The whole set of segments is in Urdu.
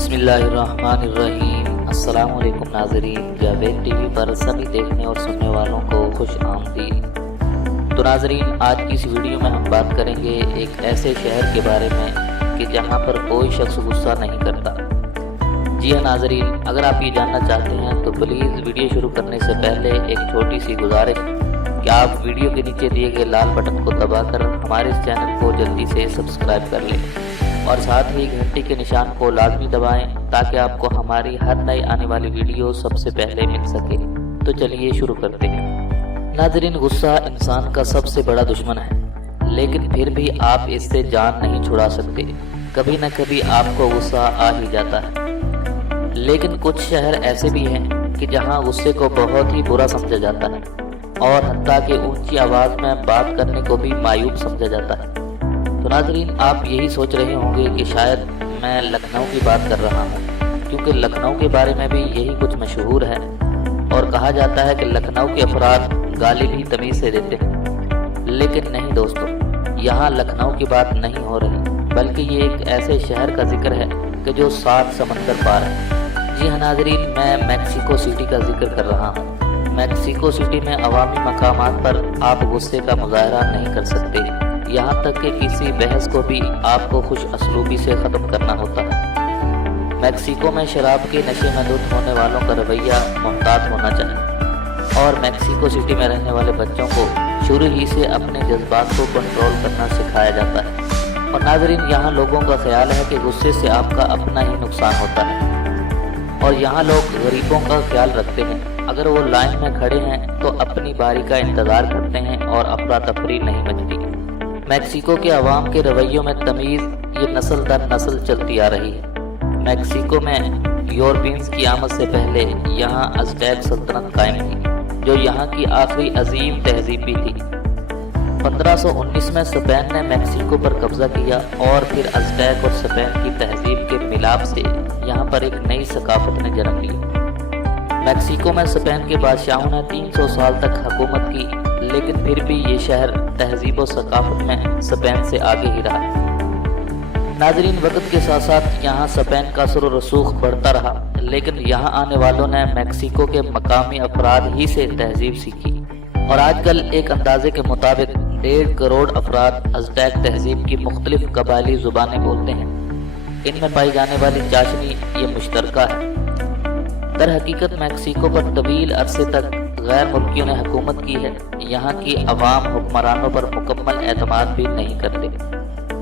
بسم اللہ الرحمن الرحیم۔ السلام علیکم ناظرین، جاوید ٹی وی پر سبھی دیکھنے اور سننے والوں کو خوش آمدید۔ تو ناظرین، آج کی اس ویڈیو میں ہم بات کریں گے ایک ایسے شہر کے بارے میں کہ جہاں پر کوئی شخص غصہ نہیں کرتا۔ جی ہاں ناظرین، اگر آپ یہ جاننا چاہتے ہیں تو پلیز ویڈیو شروع کرنے سے پہلے ایک چھوٹی سی گزارش کہ آپ ویڈیو کے نیچے دیے گئے لال بٹن کو دبا کر ہمارے اس چینل کو جلدی سے سبسکرائب کر لیں اور ساتھ ہی گھنٹی کے نشان کو لازمی دبائیں تاکہ آپ کو ہماری ہر نئی آنے والی ویڈیو سب سے پہلے مل سکے۔ تو چلیے شروع کرتے ہیں۔ ناظرین، غصہ انسان کا سب سے بڑا دشمن ہے، لیکن پھر بھی آپ اس سے جان نہیں چھڑا سکتے۔ کبھی نہ کبھی آپ کو غصہ آ ہی جاتا ہے، لیکن کچھ شہر ایسے بھی ہیں کہ جہاں غصے کو بہت ہی برا سمجھا جاتا ہے اور حتیٰ کہ اونچی آواز میں بات کرنے کو بھی معیوب سمجھا جاتا ہے۔ تو ناظرین، آپ یہی سوچ رہے ہوں گے کہ شاید میں لکھنؤ کی بات کر رہا ہوں، کیونکہ لکھنؤ کے بارے میں بھی یہی کچھ مشہور ہے اور کہا جاتا ہے کہ لکھنؤ کے افراد گالی بھی تمیز سے دیتے ہیں۔ لیکن نہیں دوستو، یہاں لکھنؤ کی بات نہیں ہو رہی، بلکہ یہ ایک ایسے شہر کا ذکر ہے کہ جو 7 سمندر پار ہے۔ جی ہاں ناظرین، میں میکسیکو سٹی کا ذکر کر رہا ہوں۔ میکسیکو سٹی میں عوامی مقامات پر آپ غصے کا مظاہرہ نہیں کر سکتے، یہاں تک کہ کسی بحث کو بھی آپ کو خوش اسلوبی سے ختم کرنا ہوتا ہے۔ میکسیکو میں شراب کے نشے میں دھت ہونے والوں کا رویہ محتاط ہونا چاہیے اور میکسیکو سٹی میں رہنے والے بچوں کو شروع ہی سے اپنے جذبات کو کنٹرول کرنا سکھایا جاتا ہے۔ اور ناظرین، یہاں لوگوں کا خیال ہے کہ غصے سے آپ کا اپنا ہی نقصان ہوتا ہے اور یہاں لوگ غریبوں کا خیال رکھتے ہیں۔ اگر وہ لائن میں کھڑے ہیں تو اپنی باری کا انتظار کرتے ہیں اور افراتفری نہیں مچتی۔ میکسیکو کے عوام کے رویوں میں تمیز یہ نسل در نسل چلتی آ رہی ہے۔ میکسیکو میں یورپینز کی آمد سے پہلے یہاں ازٹیک سلطنت قائم تھی، جو یہاں کی آخری عظیم تہذیب بھی تھی۔ 1519 میں اسپین نے میکسیکو پر قبضہ کیا اور پھر ازٹیک اور اسپین کی تہذیب کے ملاپ سے یہاں پر ایک نئی ثقافت نے جنم لیا۔ میکسیکو میں اسپین کے بادشاہوں نے 300 سال تک حکومت کی، لیکن پھر بھی یہ شہر تہذیب و ثقافت میں اسپین سے آگے ہی رہا۔ ناظرین، وقت کے ساتھ ساتھ یہاں اسپین کا سر و رسوخ بڑھتا رہا، لیکن یہاں آنے والوں نے میکسیکو کے مقامی افراد ہی سے تہذیب سیکھی اور آج کل ایک اندازے کے مطابق 1.5 کروڑ افراد ازٹیک تہذیب کی مختلف قبائلی زبانیں بولتے ہیں۔ ان میں پائی جانے والی چاشنی یہ مشترکہ ہے۔ در حقیقت میکسیکو پر طویل عرصے تک غیر ملکیوں نے حکومت کی ہے، یہاں کی عوام حکمرانوں پر مکمل اعتماد بھی نہیں کرتے۔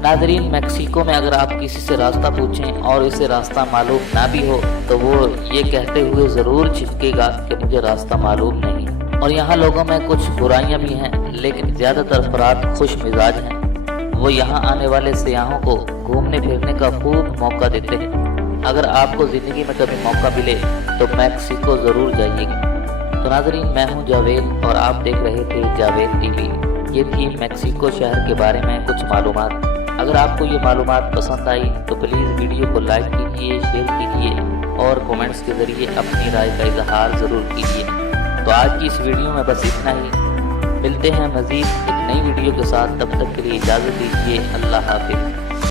ناظرین، میکسیکو میں اگر آپ کسی سے راستہ پوچھیں اور اسے راستہ معلوم نہ بھی ہو تو وہ یہ کہتے ہوئے ضرور جھٹکے گا کہ مجھے راستہ معلوم نہیں۔ اور یہاں لوگوں میں کچھ برائیاں بھی ہیں، لیکن زیادہ تر افراد خوش مزاج ہیں۔ وہ یہاں آنے والے سیاحوں کو گھومنے پھرنے کا خوب موقع دیتے ہیں۔ اگر آپ کو زندگی میں کبھی موقع ملے تو میکسیکو ضرور جائیے گا۔ تو ناظرین، میں ہوں جاوید اور آپ دیکھ رہے تھے جاوید ٹی وی۔ یہ تھی میکسیکو شہر کے بارے میں کچھ معلومات۔ اگر آپ کو یہ معلومات پسند آئی تو پلیز ویڈیو کو لائک کیجیے، شیئر کیجیے اور کومنٹس کے ذریعے اپنی رائے کا اظہار ضرور کیجیے۔ تو آج کی اس ویڈیو میں بس اتنا ہی، ملتے ہیں مزید ایک نئی ویڈیو کے ساتھ، تب تک کے لیے اجازت دیجیے۔ اللہ حافظ۔